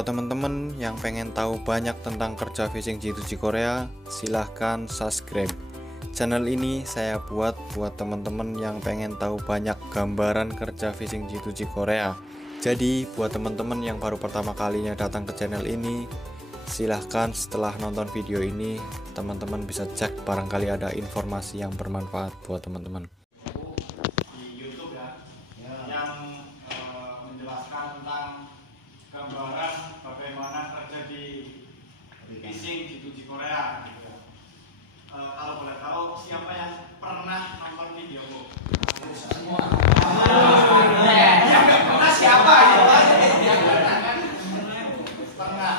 Buat teman-teman yang pengen tahu banyak tentang kerja fishing G2G Korea, silahkan subscribe. Channel ini saya buat teman-teman yang pengen tahu banyak gambaran kerja fishing G2G Korea. Jadi buat teman-teman yang baru pertama kalinya datang ke channel ini, silahkan setelah nonton video ini teman-teman bisa cek barangkali ada informasi yang bermanfaat buat teman-teman. Di YouTube ya, yang menjelaskan tentang gambaran bagaimana kerja di fishing G2G Korea. Gitu. Kalau boleh tahu siapa yang pernah nonton video Bu? Semua. Siapa ya? Pernah.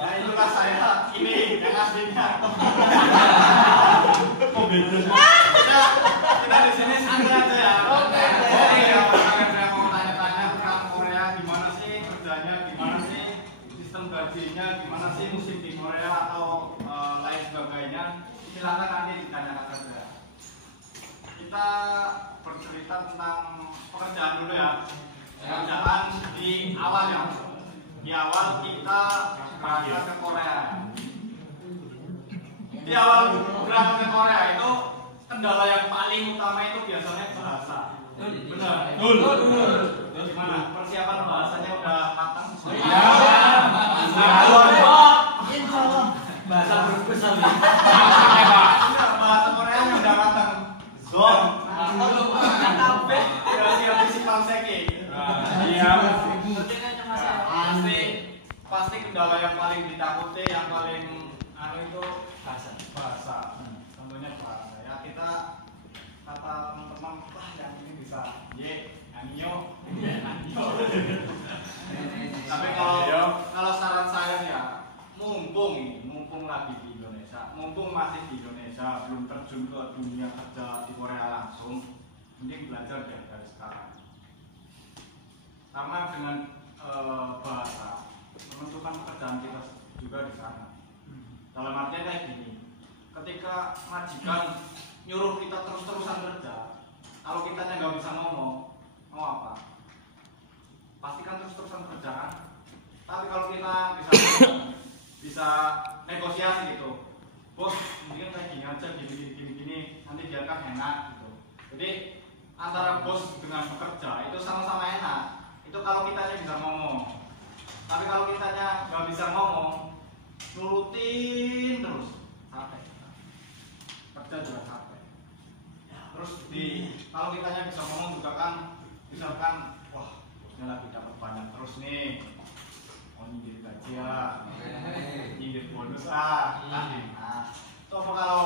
Nah itulah saya ini yang aslinya. Kita di sini santai aja ya. Oke. Saya mau tanya-tanya tentang Korea, gimana sih kerjanya, gimana sih sistem gajinya, gimana sih musim di Korea atau lain sebagainya. Silakan nanti ditanyakan saja. Kita bercerita tentang pekerjaan dulu ya. Pekerjaan di awal ya. Di awal kita berangkat ke Korea. Di awal berangkat ke Korea itu kendala yang paling utama itu biasanya bahasa. Benar. Betul. Gimana? Persiapan bahasanya udah matang? Iya. Bahasa berbesar nih. Bahasa Korea udah matang. Zon. Udah siap fisikal seki. Iya. Pasti kendala yang paling ditakuti, yang paling itu bahasa. Contohnya bahasa. Ya kita kata teman-teman, wah yang ini bisa anio. Tapi kalau saran saya ya, mumpung lagi di Indonesia, mumpung masih di Indonesia, belum terjun ke dunia kerja di Korea langsung, mending belajar dari sekarang. Karena dengan bahasa menentukan pekerjaan kita juga di sana. Dalam artian kayak gini, ketika majikan nyuruh kita terus-terusan kerja, kalau kitanya nggak bisa ngomong, mau apa? Pastikan terus-terusan kerja kan? Tapi kalau kita bisa negosiasi gitu, bos mungkin kayak gini aja, gini, nanti biarkan enak gitu. Jadi antara bos dengan pekerja itu sama-sama enak. Itu kalau kitanya bisa ngomong. Tapi kalau kitanya nggak bisa ngomong, nurutin terus, capek. Kerja juga capek. Terus kalau kitanya bisa ngomong juga kan, misalkan, wah bosnya lagi dapat banyak terus nih, mau nyindir gaji ya, nyindir bonus nah, coba kalau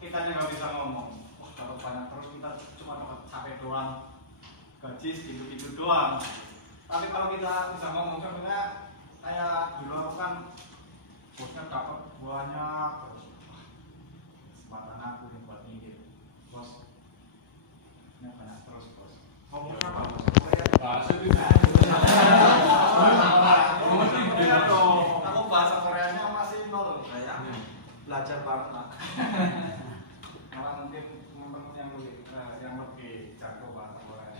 kitanya nggak bisa ngomong, wah dapat banyak terus kita cuma dapat capek doang, gaji segitu doang. Tapi kalau kita bisa ngomong sebenarnya kayak dulu kan bosnya dapat banyak terus kesempatan aku nih buat nyindir bos ini banyak terus bos ngomong apa bos? Bahasa aku bahasa Koreanya masih nol saya belajar banget lah. Malah mungkin teman-teman yang lebih jago bahasa Korea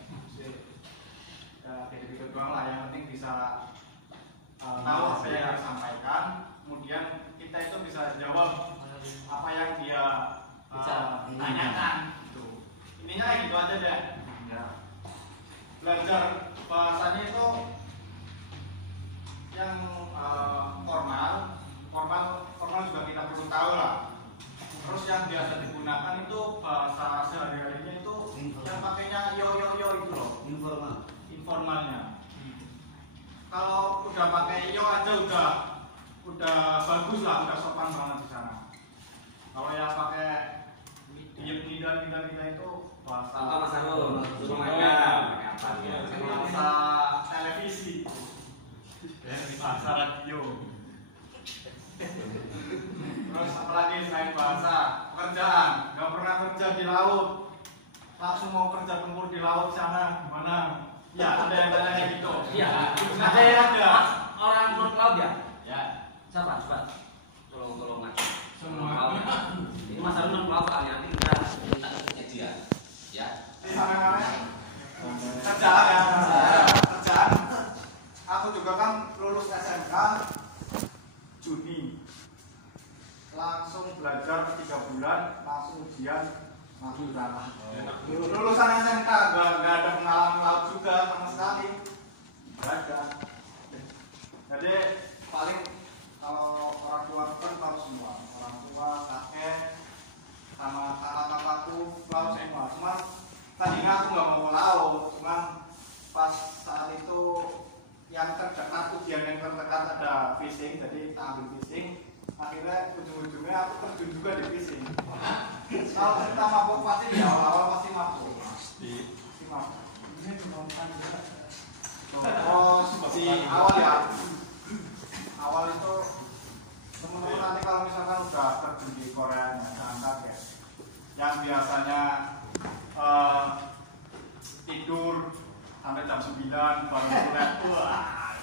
dikit-dikit doang lah, yang penting bisa tahu apa yang dia sampaikan, kemudian kita itu bisa jawab apa yang dia tanyakan gitu. Intinya kayak gitu aja deh ya. Belajar bahasanya itu yang formal juga kita perlu tahu lah. Terus yang biasa digunakan itu bahasa sehari-harinya itu yang pakainya yo itu loh, informalnya. Kalau udah pakai yo aja udah bagus lah, udah sopan banget di sana. Kalau yang pakai kita itu bahasa bahasa televisi, bahasa radio. Terus apalagi selain bahasa pekerjaan, nggak pernah kerja di laut, langsung mau kerja tempur di laut sana gimana? Ya, ada yang tanya kayak gitu. Iya. Ada yang ada. Orang non laut ya? Ya. Siapa? Coba. Tolong ngasih. Semua. Ini masalah non laut kali nanti kita minta dia. Ya. Di sana kerjaan ya. Kerjaan. langsung belajar 3 bulan, langsung ujian, langsung berangkat. Lulusan SMK nggak ada pengalaman laut juga sama sekali, nggak ada. Jadi paling kalau orang tua kan tahu semua, orang tua, kakek, sama kakak-kakakku tahu semua. Cuma tadinya aku nggak mau laut, cuma pas saat itu yang terdekat, ujian yang terdekat ada fishing, jadi kita ambil fishing. Akhirnya ujung-ujungnya aku terjun juga di fishing. Kalau kita mabuk pasti ya awal-awal pasti mabuk. Pasti mabuk. Terus di awal ya, awal itu teman-teman nanti kalau misalkan udah terjun di Korea jangan kaget. Yang biasanya tidur sampai jam 9 baru mulai, wah,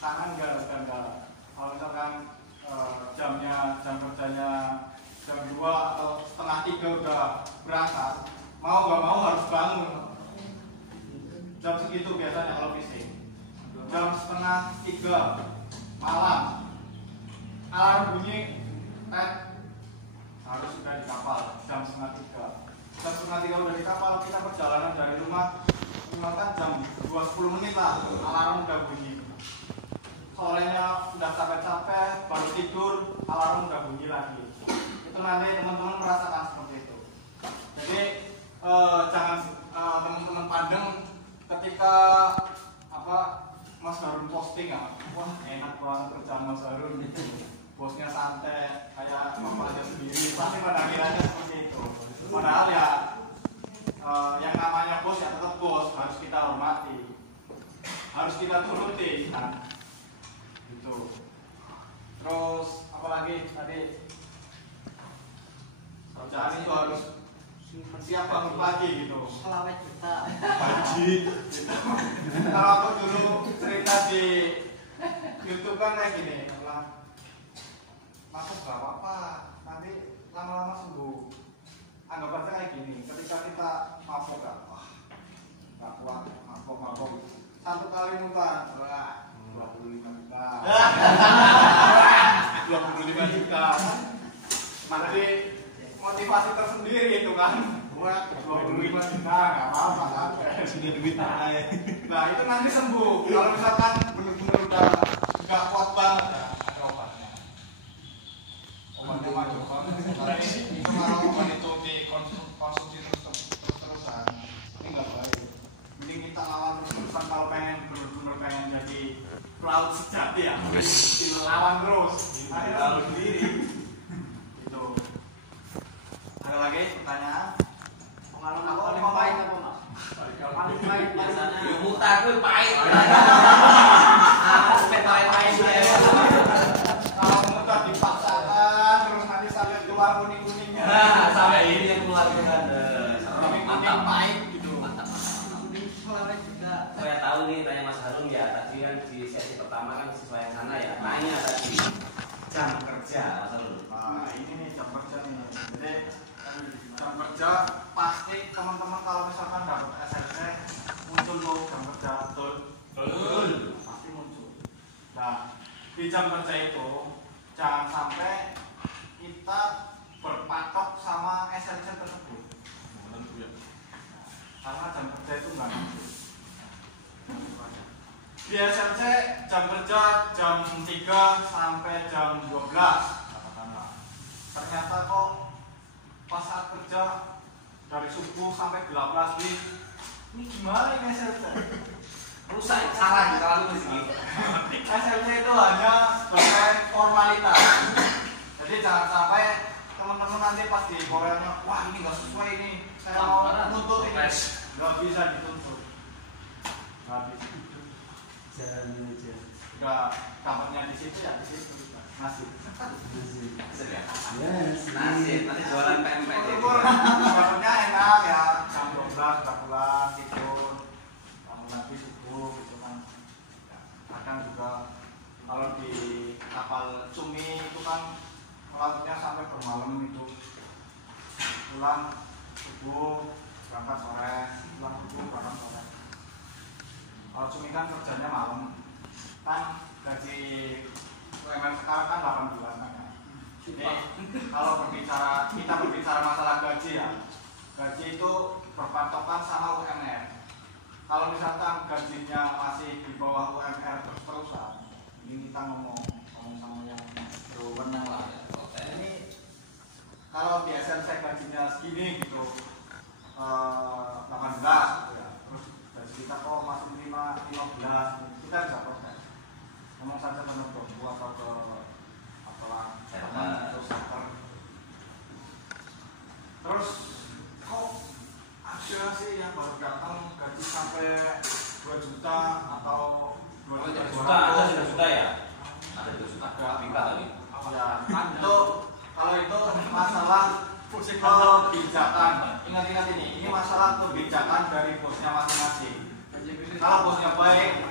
tangan enggak. Kalau misalkan jam kerjanya jam 2 atau setengah 3 udah berangkat, mau gak mau harus bangun jam segitu biasanya kalau fishing. Jam setengah 3 malam alarm bunyi, harus sudah di kapal jam setengah 3. Jam setengah 3 udah di kapal, kita perjalanan dari rumah minimal jam 20 menit lah, alarm udah bunyi. Sorenya udah capek-capek, baru tidur, alarm udah bunyi lagi. Itu nanti teman-teman merasakan seperti itu. Jadi jangan teman-teman pandang ketika Mas Harun posting wah enak banget kerjaan Mas Harun, bosnya santai kayak bapaknya sendiri, pasti pada akhirnya seperti itu. Padahal ya yang namanya bos ya tetap bos, harus kita hormati, harus kita turuti kan? Gitu. Terus apalagi tadi kerjaan itu harus siap bangun pagi gitu. Selawat juta. Pagi. Gitu. Kalau aku dulu cerita di YouTube kan kayak gini, masuk gak apa-apa, nanti lama-lama sembuh. Anggap aja kayak gini, ketika kita mabok gak kuat, mabok. 1 kali mutan, 25 juta. 25 juta. Nanti motivasi tersendiri itu kan. Buat 25 juta enggak apa-apa kan. Sudah duit aja. Nah, itu nanti sembuh. Kalau misalkan benar-benar udah enggak kuat banget ya, ada obatnya. Obatnya macam banget. Kalau obat itu dikonsumsi terus-terusan, ini enggak baik. Mending kita lawan terus-terusan kalau benar-benar pengen jadi pelaut sejati ya. Dilawan terus. Akhirnya lalu sendiri. Itu. Ada lagi pertanyaan? Pengalaman apa paling pahit apa mas? Paling pahit biasanya. Ya muta gue pahit. Sampai pahit-pahit saya. Kalau muka dipaksakan terus nanti sampai keluar kuning-kuningnya. Nah, sampai ini yang keluar dengan kuning pahit gitu. Saya tahu nih tanya Mas Harun ya, tadi kan di sesi pertama kan siswa yang sana ya, tanya tadi jam kerja Mas Harun. Nah ini nih jam kerja nih. Jadi jam kerja pasti teman-teman kalau misalkan dapat SLC muncul tuh jam kerja, betul? Pasti muncul. Nah di jam kerja itu jangan sampai kita berpatok sama SLC tersebut. Karena jam kerja itu enggak muncul. Di SLC jam kerja jam 3 sampai jam 12 katakanlah. Ternyata kok pas saat kerja dari subuh sampai 12 ini gimana ini SLC? Rusak, salah kalau di sini. SLC itu hanya sebagai formalitas. Jadi jangan sampai teman-teman nanti pas di Koreanya, wah ini nggak sesuai ini, saya mau nuntut ini, nggak bisa dituntut. Nggak bisa. Jalan aja. Udah kamarnya di situ ya di situ masih. Nasib, nanti jualan pempek. Kamarnya enak ya, jam 12 udah pulang tidur, bangun lagi subuh gitu kan. Kadang juga kalau di kapal Cumi itu kan melautnya sampai bermalam itu, pulang subuh berangkat sore, pulang subuh berangkat sore. Kalau Cumi kan kerjanya malam, kan gaji UMR sekarang kan 8 bulan kan ya. Ini kalau kita berbicara masalah gaji ya, gaji itu berpatokan sama UMR. Kalau misalkan gajinya masih di bawah UMR terus-terusan, ini kita ngomong sama yang berwenang lah ya. Ini kalau di SMC gajinya segini gitu, 18 gitu ya, terus gaji kita kok masih 15, kita bisa protes. Ngomong saja ke Bambu atau ke apalah teman atau sektor. Terus kok ada sih yang baru datang gaji sampai 2 juta atau 2 juta? Ada 2 juta ya? Ada 2 juta. Pindah lagi. Ya, kalau itu masalah kebijakan. Ingat ini masalah kebijakan dari bosnya masing-masing. Kalau bosnya baik,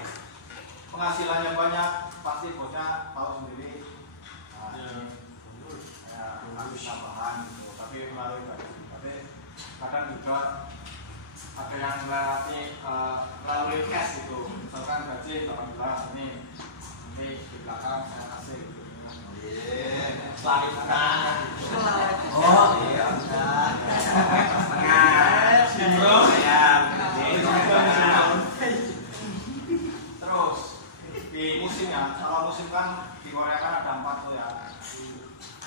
penghasilannya banyak, pasti bosnya tahu sendiri. Nah, ini harus tambahan gitu. Tapi melalui gaji. Tapi kadang juga ada yang melalui cash gitu. Misalkan gaji 18 ini, nanti di belakang saya kasih gitu. Selain Oh iya. Terus di musimnya, kalau musim kan di Korea kan ada 4 tuh ya.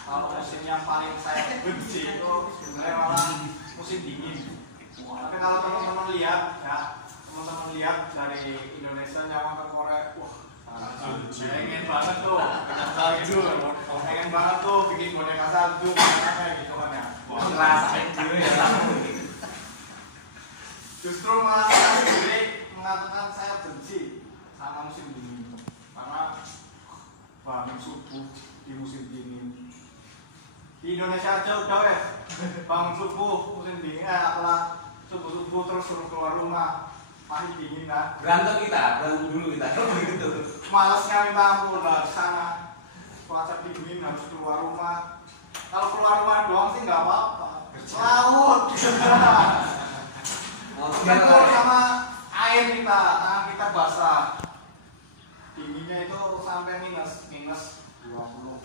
Kalau musim yang paling saya benci itu sebenarnya malah musim dingin. Tapi kalau teman-teman lihat ya, teman-teman lihat dari Indonesia nyawa ke Korea, wah pengen banget tuh bikin salju, pengen banget tuh bikin boneka salju, kayak gitu kan ya. ngerasain dulu ya. Justru malah saya sendiri mengatakan saya benci sama musim dingin karena bangun subuh di musim dingin. Di Indonesia aja udah wes bangun subuh musim dingin, apalah subuh terus suruh keluar rumah masih dingin kan. Berantem dulu kita kalau begitu. Malasnya minta ampun lah di sana. Cuaca dingin harus keluar rumah. Kalau keluar rumah doang sih nggak apa-apa. Laut. Campur sama air kita, tangan kita basah. Dinginnya itu sampai minus 20.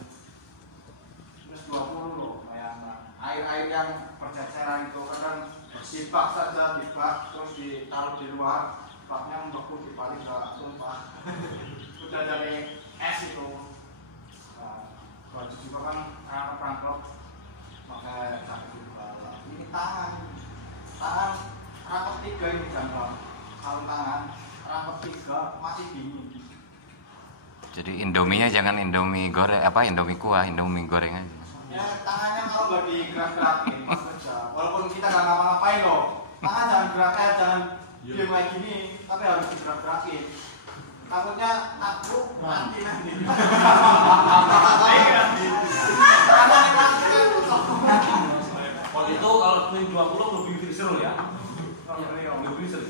Minus 20 loh, bayangkan. Air yang berceceran itu kadang dibak saja, terus ditaruh di luar, baknya membeku dibalik nggak tumpah. Udah dari es itu. Nah, baju juga kan anak perangkap pakai jaket juga. Ini tangan rangkap 3 ini jambang, sarung tangan rangkap 3 masih dingin. Jadi Indominya jangan Indomie goreng Indomie kuah, Indomie goreng aja. Ya tangannya kalau nggak digerak-gerakin kerja, walaupun kita nggak ngapa-ngapain loh, tangan jangan geraknya jangan diam kayak gini, tapi harus digerak-gerakin. Takutnya aku nanti. Kalau itu kalau min 20 lebih freezer ya. Lebih freezer.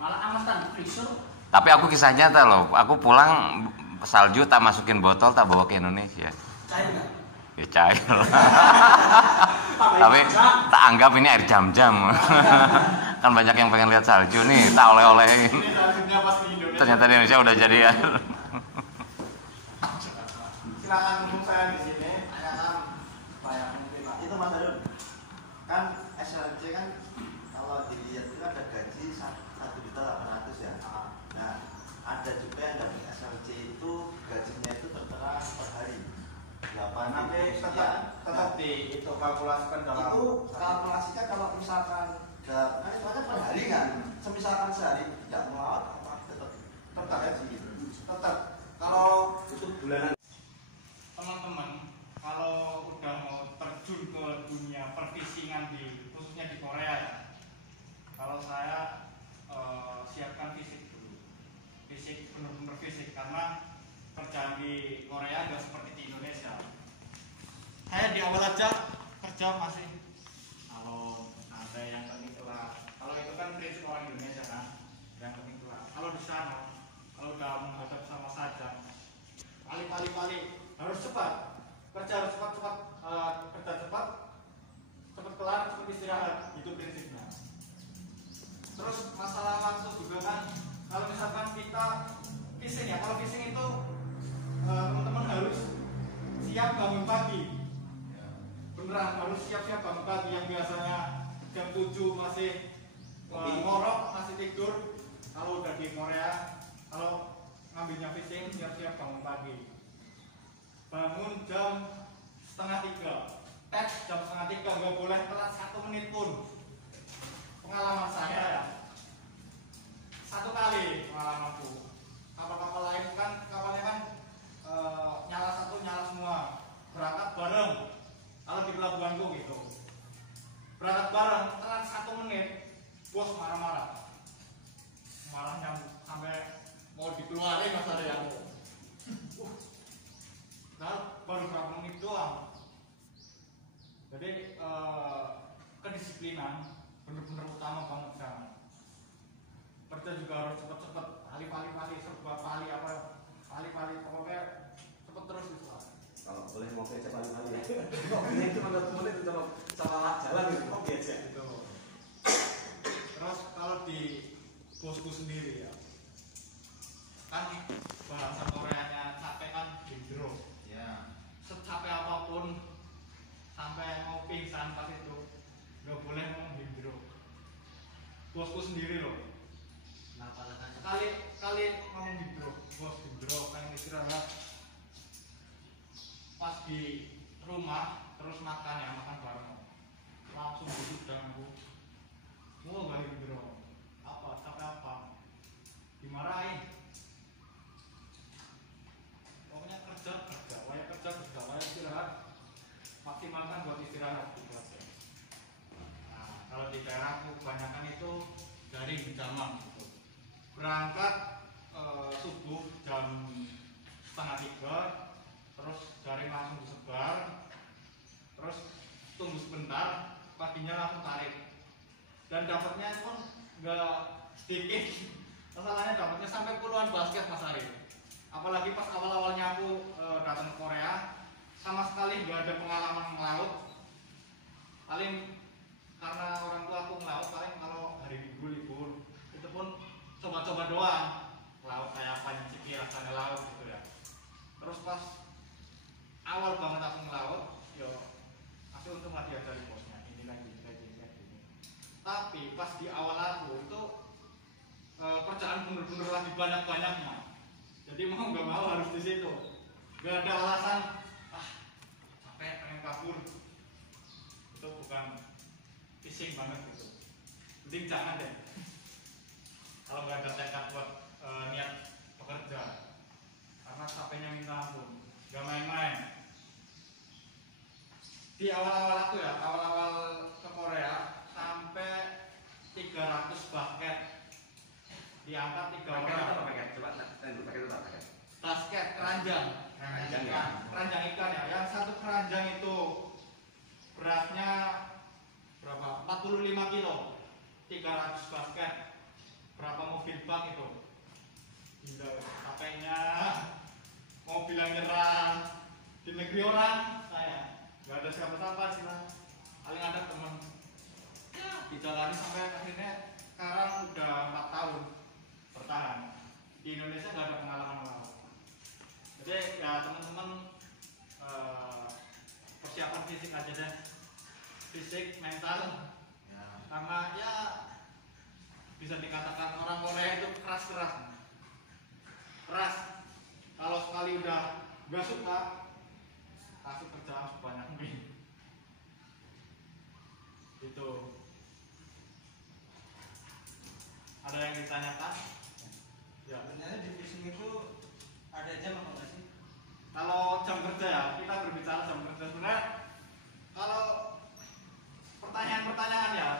Malah amatan freezer. Tapi aku kisah nyata loh, aku pulang salju tak masukin botol tak bawa ke Indonesia. Cair nggak? Ya cair lah. Tapi tak anggap ini air jam-jam. Kan banyak yang pengen lihat salju nih, tak oleh-olehin. Ini saljunya pas di Indonesia. Ternyata di Indonesia udah jadi air. Silakan dukung saya di sini. Tanyakan apa yang mungkin Pak. Itu Mas Harun, kan SLC kan kalau dilihat itu ada gaji 1.800.000 ya. Nah, ada juga yang dari SLC itu gajinya itu tertera per hari 8. Nanti tetap di itu kalkulasikan dalam itu kalkulasikan kalau misalkan kan itu kan per hari kan, semisalkan sehari tidak melawat apa tetap gaji gitu. tetap kalau Itu bulanan. teman-teman kalau udah mau terjun ke dunia perfisingan khususnya di Korea ya, kalau saya siapkan fisik dulu, fisik benar-benar fisik karena kerjaan di Korea nggak seperti di Indonesia. Saya di awal aja kerja masih kalau ada yang penting telat, kalau itu kan prinsip orang Indonesia kan, yang penting telat. Kalau di sana kalau udah menghadap sama sajam kali harus cepat kerja, harus cepat kerja cepat kelar, cepat istirahat, itu prinsipnya. Terus masalah waktu juga kan, kalau misalkan kita fishing ya, kalau fishing itu teman-teman harus siap bangun pagi beneran harus siap-siap bangun pagi. Yang biasanya jam 7 masih ngorok, masih tidur. Kalau udah di Korea, kalau ngambilnya fishing siap-siap bangun pagi. Bangun jam 2:30, tes jam 2:30, nggak boleh telat 1 menit pun. Pengalaman saya ya, 1 kali pengalamanku. Kapal-kapal lain kan kapalnya kan nyala satu nyala semua, berangkat bareng. Kalau di pelabuhanku gitu, berangkat bareng telat 1 menit, bos marah-marah, marahnya sampai mau dikeluarin mas ada yang nah baru berapa menit doang. Jadi kedisiplinan bener-bener utama banget sekarang. Kerja juga harus cepet-cepet, pali serba pali apa pali pokoknya cepet terus gitu lah. Kalau boleh mau kerja pali-pali ya. Mobilnya cuma 1 menit itu sama jalan gitu, oke aja. Gitu. Terus kalau di bosku sendiri ya, kan bahasa Koreanya capek kan gendro. Ya. Secapek apapun sampai mau pingsan pas itu nggak boleh ngomong gendro. Bosku sendiri loh. Sekali ngomong gendro, bos gendro pengen istirahat. Pas di rumah terus makan ya, makan bareng. Langsung duduk denganku. Mau nggak gendro? Apa? Capek apa? Dimarahin. Pokoknya kerja, waya istirahat, maksimalkan buat istirahat gitu aja. Nah, kalau di daerahku kebanyakan itu dari jaman gitu. Berangkat subuh jam 2:30, terus jaring langsung disebar, terus tunggu sebentar, paginya langsung tarik. Dan dapatnya pun nggak sedikit, masalahnya dapatnya sampai puluhan basket Mas Ari. Apalagi pas awal-awalnya aku datang ke Korea, sama sekali nggak ada pengalaman melaut. Paling karena orang tua aku melaut, paling kalau hari Minggu libur itu pun coba-coba doang laut kayak apa nyicipi rasanya laut gitu ya. Terus pas awal banget aku melaut, yo aku untung lah diajarin bosnya ini lagi. Tapi pas di awal aku itu kerjaan bener-bener lagi banyak-banyaknya. Jadi mau nggak mau harus di situ. Gak ada alasan capek pengen kabur. Itu bukan fishing banget gitu. Mending jangan deh. Kalau nggak ada tekad buat niat bekerja, karena capeknya minta ampun. Gak main-main. Di awal-awal aku ya, awal-awal ke Korea sampai 300 basket diangkat 3 orang. Apa paket? Coba paket itu apa paket? Basket keranjang ya. Keranjang ikan ya. Yang satu keranjang itu beratnya berapa? 45 kilo. 300 basket. Berapa mobil bak itu? Gila, capeknya. Mau bilang nyerah di negeri orang saya. Gak ada siapa-siapa sih lah. Paling ada teman. Ya, dijalani sampai akhirnya sekarang udah 4 tahun bertahan. Di Indonesia gak ada pengalaman melaut. Jadi ya teman-teman persiapan fisik aja deh, fisik, mental. Ya. Karena ya bisa dikatakan orang Korea itu keras. Kalau sekali udah gak suka, kasih kerjaan sebanyak mungkin. Gitu. Ada yang ditanyakan? Ya. Sebenarnya di fishing itu ada jam apa enggak sih? Kalau jam kerja ya, kita berbicara jam kerja. Sebenarnya kalau pertanyaan-pertanyaan ya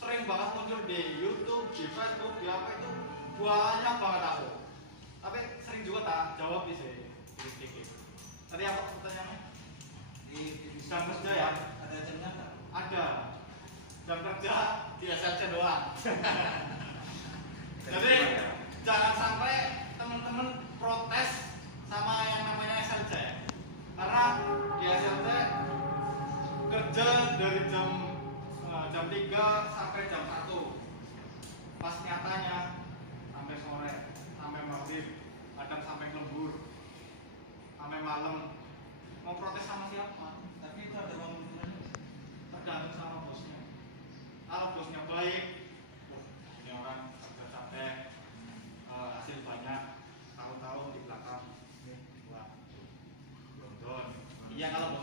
sering banget muncul di YouTube, di Facebook, di apa itu banyak banget aku. Tapi sering juga tak jawab sih sedikit. Tadi apa pertanyaannya? Di Jam kerja ya? ada jamnya enggak? Ada. Jam kerja di SLC doang. Jadi jangan sampai teman-teman protes sama yang namanya SLC. Karena di SLC kerja dari jam 3 sampai jam 1. Pas nyatanya sampai sore, sampai maghrib, kadang sampai lembur, sampai malam. Mau protes sama siapa? Tapi itu ada uang tunai. statusnya baik, ini orang kerja capek, hasil banyak, tahu-tahu di belakang, wah, London. Iya kalau